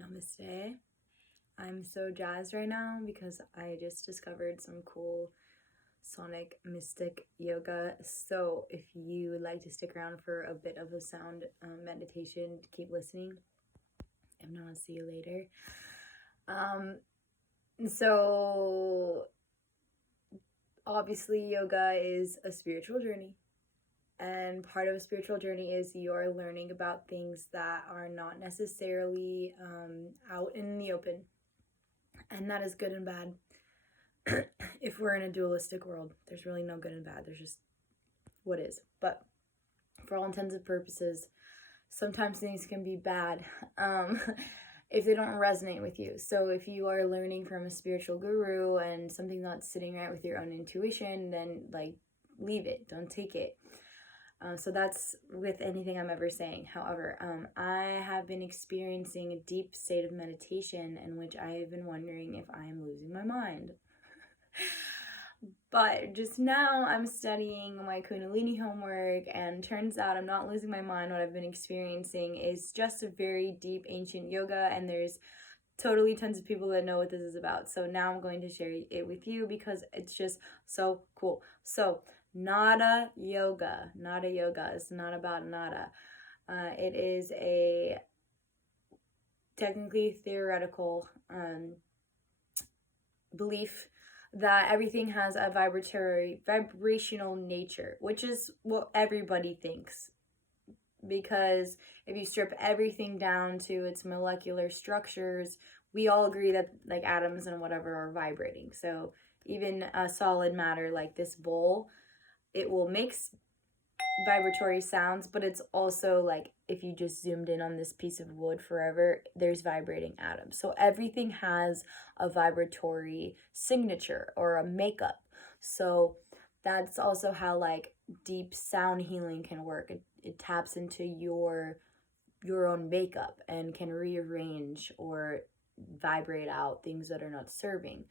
Namaste. I'm so jazzed right now because I just discovered some cool sonic mystic yoga. So if you would like to stick around for a bit of a sound meditation, keep listening. If not, see you later. So obviously yoga is a spiritual journey. And part of a spiritual journey is you're learning about things that are not necessarily out in the open. And that is good and bad. If we're in a dualistic world, there's really no good and bad. There's just what is. But for all intents and purposes, sometimes things can be bad if they don't resonate with you. So if you are learning from a spiritual guru and something not sitting right with your own intuition, then like leave it. Don't take it. So that's with anything I'm ever saying. However, I have been experiencing a deep state of meditation in which I have been wondering if I am losing my mind. But just now I'm studying my Kundalini homework, and turns out I'm not losing my mind. What I've been experiencing is just a very deep ancient yoga, and there's totally tons of people that know what this is about. So now I'm going to share it with you because it's just so cool. So nada yoga. Nada yoga is not about nada. It is a technically theoretical belief that everything has a vibrational nature, which is what everybody thinks. Because if you strip everything down to its molecular structures, we all agree that like atoms and whatever are vibrating. So even a solid matter like this bowl, it will make vibratory sounds, but it's also like if you just zoomed in on this piece of wood forever, there's vibrating atoms. So everything has a vibratory signature or a makeup. So that's also how like deep sound healing can work. It taps into your own makeup and can rearrange or vibrate out things that are not serving.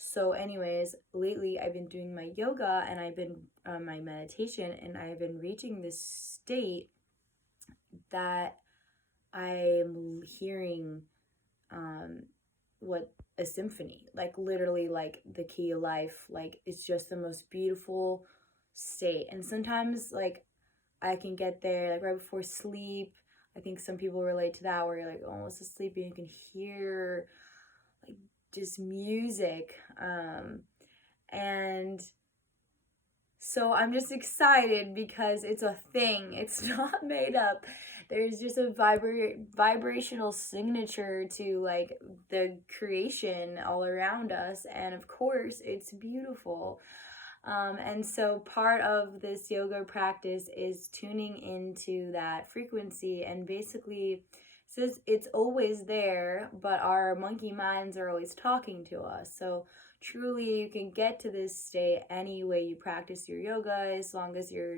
So anyways, lately I've been doing my yoga and I've been my meditation, and I've been reaching this state that I'm hearing what a symphony, like literally like the key of life. Like it's just the most beautiful state. And sometimes like I can get there like right before sleep. I think some people relate to that, where you're like almost asleep and you can hear like just music. And so I'm just excited because it's a thing. It's not made up. There's just a vibrational signature to like the creation all around us, and of course it's beautiful. And so part of this yoga practice is tuning into that frequency, and basically says it's always there, but our monkey minds are always talking to us. So truly you can get to this state any way you practice your yoga, as long as you're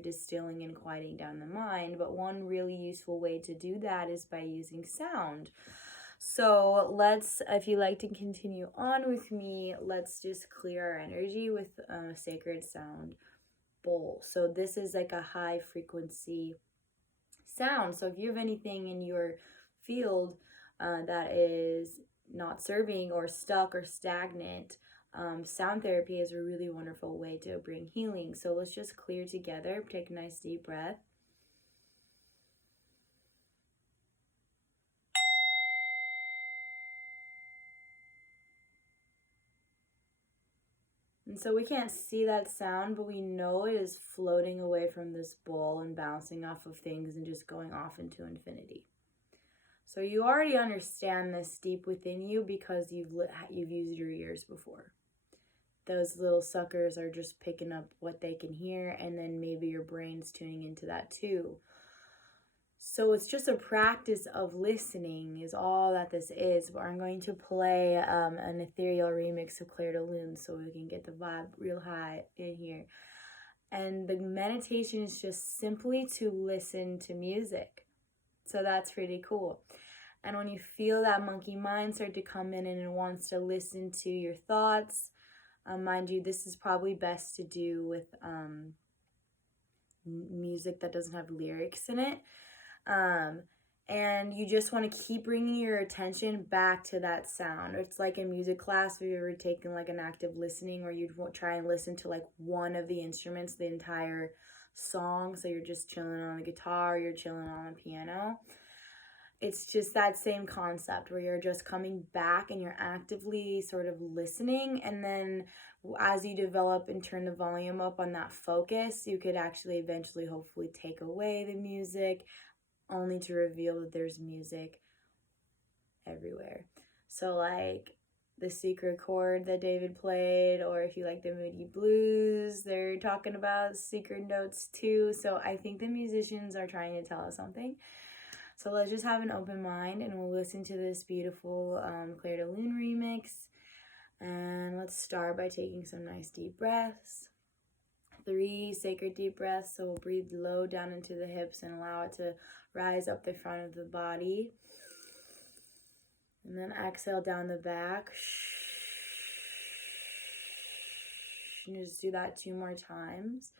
distilling and quieting down the mind. But one really useful way to do that is by using sound. So let's, if you like to continue on with me, let's just clear our energy with a sacred sound bowl. So this is like a high frequency sound. So if you have anything in your field that is not serving or stuck or stagnant, sound therapy is a really wonderful way to bring healing. So let's just clear together. Take a nice deep breath. And so we can't see that sound, but we know it is floating away from this bowl and bouncing off of things and just going off into infinity. So you already understand this deep within you because you've used your ears before. Those little suckers are just picking up what they can hear, and then maybe your brain's tuning into that too. So it's just a practice of listening is all that this is. But I'm going to play an ethereal remix of Claire de Lune so we can get the vibe real high in here. And the meditation is just simply to listen to music. So that's pretty cool. And when you feel that monkey mind start to come in and it wants to listen to your thoughts, mind you, this is probably best to do with music that doesn't have lyrics in it. and you just want to keep bringing your attention back to that sound. It's like in music class, if you've ever taken like an active listening where you'd try and listen to like one of the instruments the entire song. So you're just chilling on the guitar, you're chilling on the piano. It's just that same concept where you're just coming back and you're actively sort of listening. And then as you develop and turn the volume up on that focus, you could actually eventually hopefully take away the music, only to reveal that there's music everywhere. So like the secret chord that David played, or if you like the Moody Blues, they're talking about secret notes too. So I think the musicians are trying to tell us something. So let's just have an open mind and we'll listen to this beautiful Claire de Lune remix. And let's start by taking some nice deep breaths. 3 sacred deep breaths. So we'll breathe low down into the hips and allow it to rise up the front of the body. And then exhale down the back. And just do that 2 more times.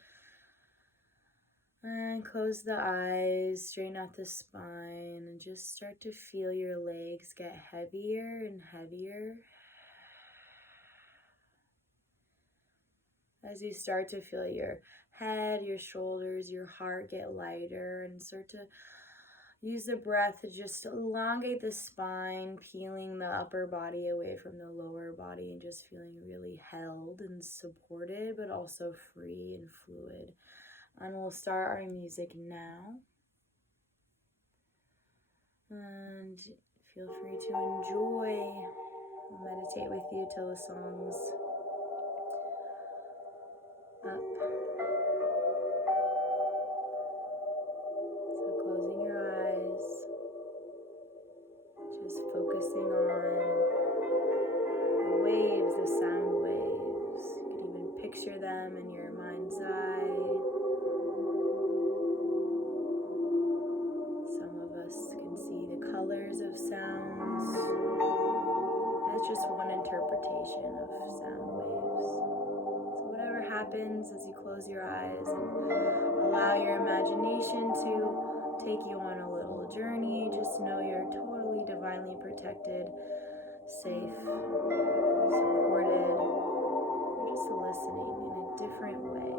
And close the eyes, straighten out the spine, and just start to feel your legs get heavier and heavier. As you start to feel your head, your shoulders, your heart get lighter, and start to use the breath to just elongate the spine, peeling the upper body away from the lower body and just feeling really held and supported, but also free and fluid. And we'll start our music now. And feel free to enjoy. I'll meditate with you till the song's up. So closing your eyes, just focusing on the waves, the sound waves. You can even picture them in your mind's eye. Can see the colors of sounds. That's just one interpretation of sound waves. So whatever happens as you close your eyes and allow your imagination to take you on a little journey, just know you're totally divinely protected, safe, supported. You're just listening in a different way.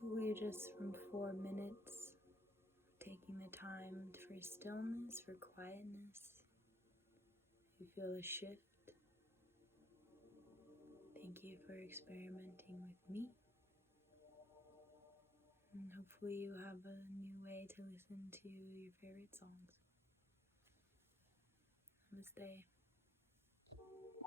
Hopefully just from 4 minutes, taking the time for stillness, for quietness. You feel a shift. Thank you for experimenting with me. And hopefully you have a new way to listen to your favorite songs. Namaste.